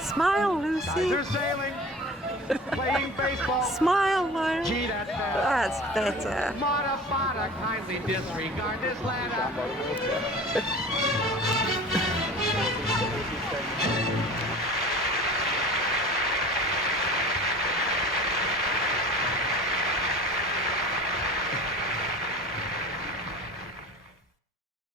Smile, Guys Lucy. are sailing, playing baseball. Smile, Lord. Gee, that's fast. That's better. Mata, kindly disregard this ladder.